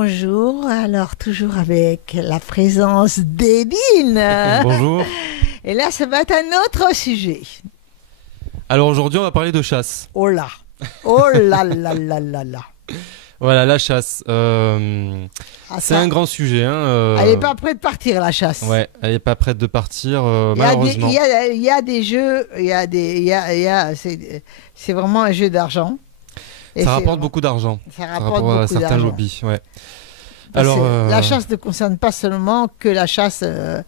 Bonjour, alors toujours avec la présence d'Edine. Bonjour. Et là, ça va être un autre sujet. Alors aujourd'hui, on va parler de chasse. Oh là, oh là là là là là. Voilà, la chasse. Ah, c'est ça, un grand sujet. elle n'est pas prête de partir, la chasse. Ouais, elle n'est pas prête de partir, Il y a malheureusement. il y a des jeux, c'est vraiment un jeu d'argent. Et Ça c'est rapporte vraiment- beaucoup d'argent Ça par rapporte rapport à beaucoup certains d'argent. lobbies. Ouais. Parce Alors, que la chasse ne concerne pas seulement que la chasse, De-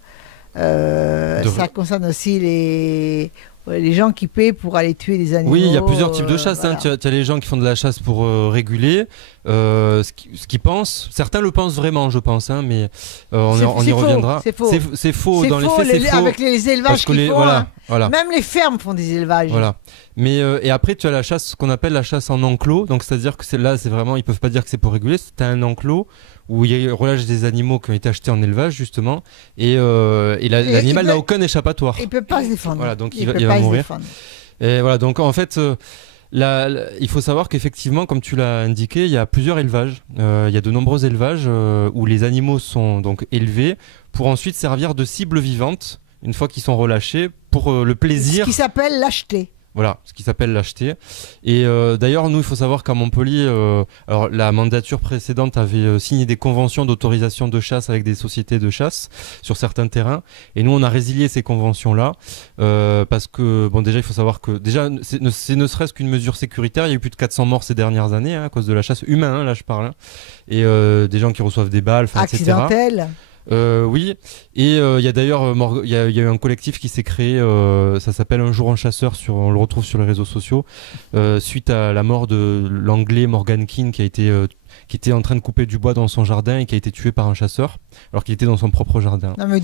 ça concerne aussi les gens qui paient pour aller tuer des animaux. Oui, il y a plusieurs types de chasse. voilà. Tu as les gens qui font de la chasse pour réguler, ce qu'ils pensent. Certains le pensent vraiment, je pense, hein, mais on y C'est faux, reviendra. c'est faux. C'est faux. C'est Dans faux, les faits, c'est faux. avec les élevages Parce que qu'ils font. voilà, Hein. voilà. Même les fermes font des élevages. Voilà. Mais et après tu as la chasse, ce qu'on appelle la chasse en enclos. Donc c'est-à-dire que là c'est vraiment, ils peuvent pas dire que c'est pour réguler. C'est un enclos où il y a relâche des animaux qui ont été achetés en élevage justement, et l'animal n'a aucun échappatoire. Il peut pas se défendre. Voilà, donc il il peut va pas se mourir. défendre. Et voilà, donc en fait il faut savoir qu'effectivement, comme tu l'as indiqué, il y a plusieurs élevages. Il y a de nombreux élevages où les animaux sont donc élevés pour ensuite servir de cible vivante une fois qu'ils sont relâchés pour le plaisir. Ce qui s'appelle l'acheter. Voilà, ce qui s'appelle l'acheter. Et d'ailleurs, nous, il faut savoir qu'à Montpellier, alors la mandature précédente avait signé des conventions d'autorisation de chasse avec des sociétés de chasse sur certains terrains. Et nous, on a résilié ces conventions-là parce que, bon, déjà, il faut savoir que déjà, c'est ne serait-ce qu'une mesure sécuritaire. Il y a eu plus de 400 morts ces dernières années à cause de la chasse humaine, là, je parle. Hein. Et des gens qui reçoivent des balles, etc. Accidentel. Oui, et il y a d'ailleurs il y a eu un collectif qui s'est créé, ça s'appelle Un jour en chasseur, on le retrouve sur les réseaux sociaux, suite à la mort de l'anglais Morgan Keane qui était en train de couper du bois dans son jardin et qui a été tué par un chasseur alors qu'il était dans son propre jardin. Non, mais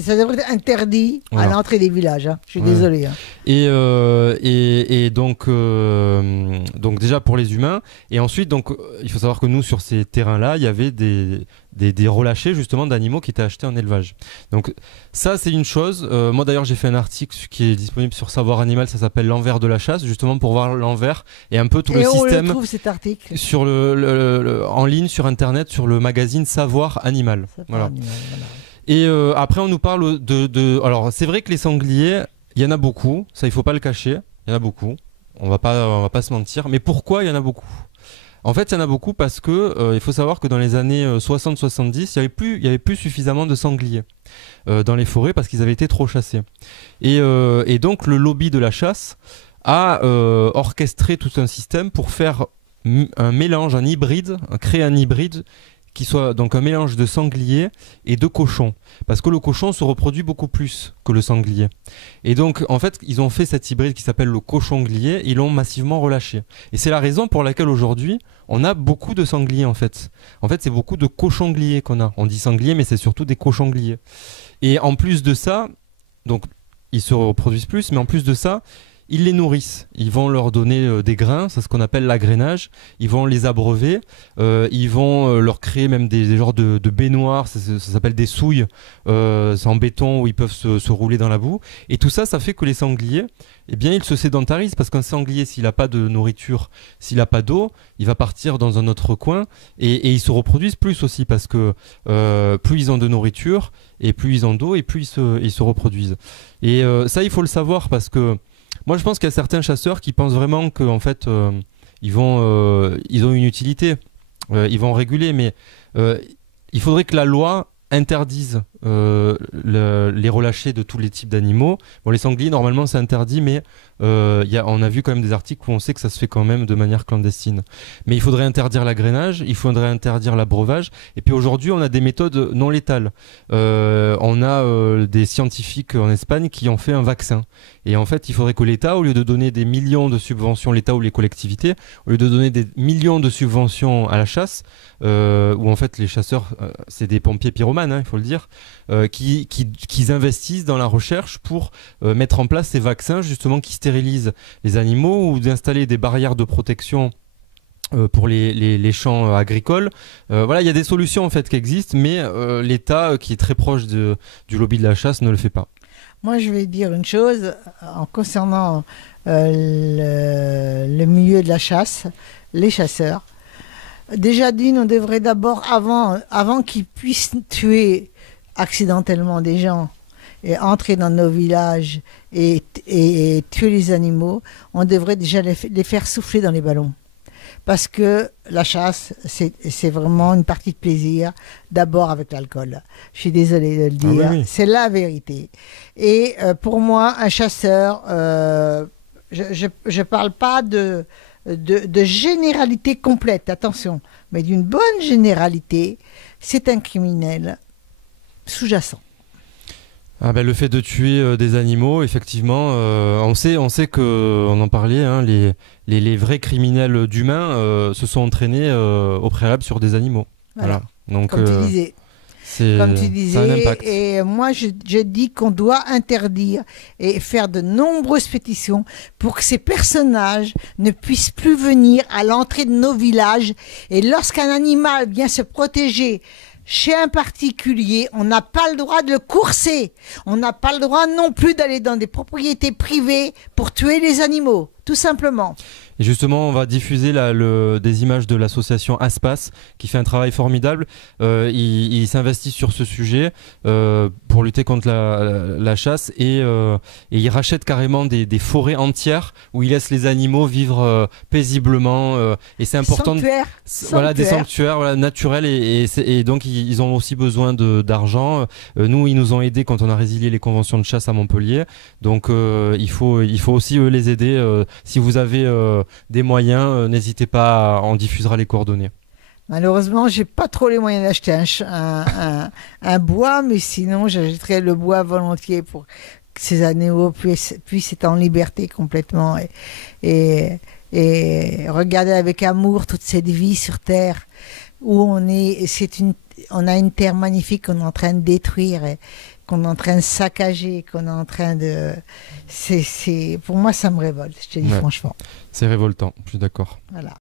ça devrait être interdit Voilà. à l'entrée des villages. Hein. Je suis Ouais. désolé. Hein. Et donc déjà pour les humains, et ensuite donc il faut savoir que nous sur ces terrains-là il y avait des relâchés justement d'animaux qui étaient achetés en élevage. Donc ça c'est une chose. Moi d'ailleurs j'ai fait un article qui est disponible sur Savoir Animal, ça s'appelle L'envers de la chasse, justement pour voir l'envers et un peu tout Et le on système le trouve cet article. sur en ligne sur internet sur le magazine Savoir Animal. Ça Voilà. parle, voilà. Et après on nous parle alors c'est vrai que les sangliers, il y en a beaucoup, ça il faut pas le cacher, il y en a beaucoup. On va pas se mentir, mais pourquoi il y en a beaucoup ? En fait, il y en a beaucoup parce que il faut savoir que dans les années 60-70, il y avait plus suffisamment de sangliers dans les forêts parce qu'ils avaient été trop chassés. Et donc le lobby de la chasse a orchestré tout un système pour faire un mélange, créer un hybride qui soit donc un mélange de sanglier et de cochon. Parce que le cochon se reproduit beaucoup plus que le sanglier. Et donc, en fait, ils ont fait cet hybride qui s'appelle le cochon-glier, ils l'ont massivement relâché. Et c'est la raison pour laquelle aujourd'hui, on a beaucoup de sangliers, en fait. En fait, c'est beaucoup de cochons-gliers qu'on a. On dit sanglier, mais c'est surtout des cochons-gliers. Et en plus de ça, donc, ils se reproduisent plus, mais en plus de ça, ils les nourrissent. Ils vont leur donner des grains, c'est ce qu'on appelle l'agrainage. Ils vont les abreuver. Ils vont leur créer même des genres de baignoires. Ça s'appelle des souilles. C'est en béton où ils peuvent se rouler dans la boue. Et tout ça, ça fait que les sangliers, eh bien, ils se sédentarisent parce qu'un sanglier, s'il n'a pas de nourriture, s'il n'a pas d'eau, il va partir dans un autre coin et ils se reproduisent plus aussi parce que plus ils ont de nourriture et plus ils ont d'eau et plus ils se reproduisent. Et ça, il faut le savoir parce que moi, je pense qu'il y a certains chasseurs qui pensent vraiment qu'en fait, ils ont une utilité, ils vont réguler, mais il faudrait que la loi interdise les relâchés de tous les types d'animaux. Bon, les sangliers, normalement, c'est interdit, mais on a vu quand même des articles où on sait que ça se fait quand même de manière clandestine. Mais il faudrait interdire l'agrainage, il faudrait interdire l'abreuvage. Et puis aujourd'hui, on a des méthodes non létales. On a des scientifiques en Espagne qui ont fait un vaccin. Et en fait, il faudrait que l'État, au lieu de donner des millions de subventions, l'État ou les collectivités, au lieu de donner des millions de subventions à la chasse, où en fait les chasseurs, c'est des pompiers pyromanes, hein, il faut le dire, qu'ils investissent dans la recherche pour mettre en place ces vaccins justement qui stérilisent les animaux ou d'installer des barrières de protection pour les champs agricoles. Voilà, il y a des solutions en fait qui existent, mais l'État qui est très proche du lobby de la chasse ne le fait pas. Moi, je vais dire une chose en concernant le milieu de la chasse, les chasseurs. Déjà d'une, on devrait d'abord, avant qu'ils puissent tuer accidentellement des gens et entrer dans nos villages et tuer les animaux, on devrait déjà les faire souffler dans les ballons. Parce que la chasse, c'est vraiment une partie de plaisir, d'abord avec l'alcool. Je suis désolée de le dire, Ah oui, oui. c'est la vérité. Et pour moi, un chasseur, je ne parle pas de généralité complète, attention, mais d'une bonne généralité, c'est un criminel sous-jacent. Ah ben, le fait de tuer des animaux, effectivement, on sait que, on en parlait, hein, les vrais criminels d'humains se sont entraînés au préalable sur des animaux. Voilà. Donc, Comme tu disais. Comme tu ça a un disais, impact. et moi je dis qu'on doit interdire et faire de nombreuses pétitions pour que ces personnages ne puissent plus venir à l'entrée de nos villages. Et lorsqu'un animal vient se protéger chez un particulier, on n'a pas le droit de le courser. On n'a pas le droit non plus d'aller dans des propriétés privées pour tuer les animaux, tout simplement. Et justement, on va diffuser des images de l'association Aspas qui fait un travail formidable. Ils s'investissent sur ce sujet pour lutter contre la chasse et ils rachètent carrément des forêts entières où ils laissent les animaux vivre paisiblement. Et c'est important. Sanctuaire. Voilà, des Sanctuaire. sanctuaires voilà, naturels et donc ils ont aussi besoin d'argent. Nous, ils nous ont aidés quand on a résilié les conventions de chasse à Montpellier. Donc il faut aussi les aider. Si vous avez des moyens, n'hésitez pas, on diffusera les coordonnées. Malheureusement, j'ai pas trop les moyens d'acheter un bois, mais sinon, j'achèterais le bois volontiers pour que ces animaux puissent être en liberté complètement et regarder avec amour toute cette vie sur Terre où on a une terre magnifique qu'on est en train de détruire, qu'on est en train de saccager, qu'on est en train de... Pour moi, ça me révolte, je te dis franchement. C'est révoltant, je suis d'accord. Voilà.